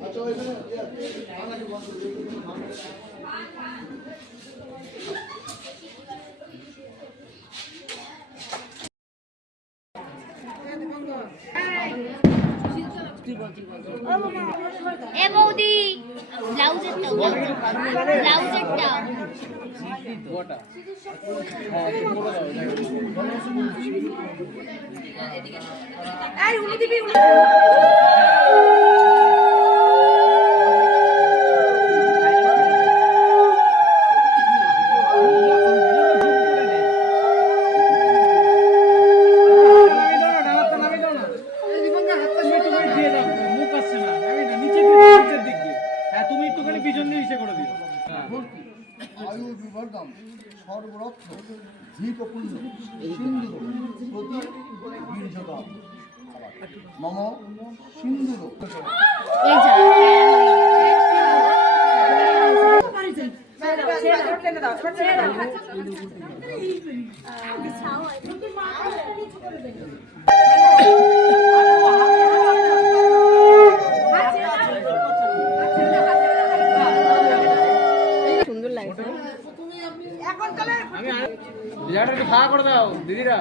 এ বৌদি ব্লাউজেরটাও ব্লাউজেরটাও এই উনি দিবি आयु विवर्धम सर्वरक्ष धीपपुण्य सिंधु प्रति वीर्यता मम सिंधु খাওয়া করে দাও দিদিরা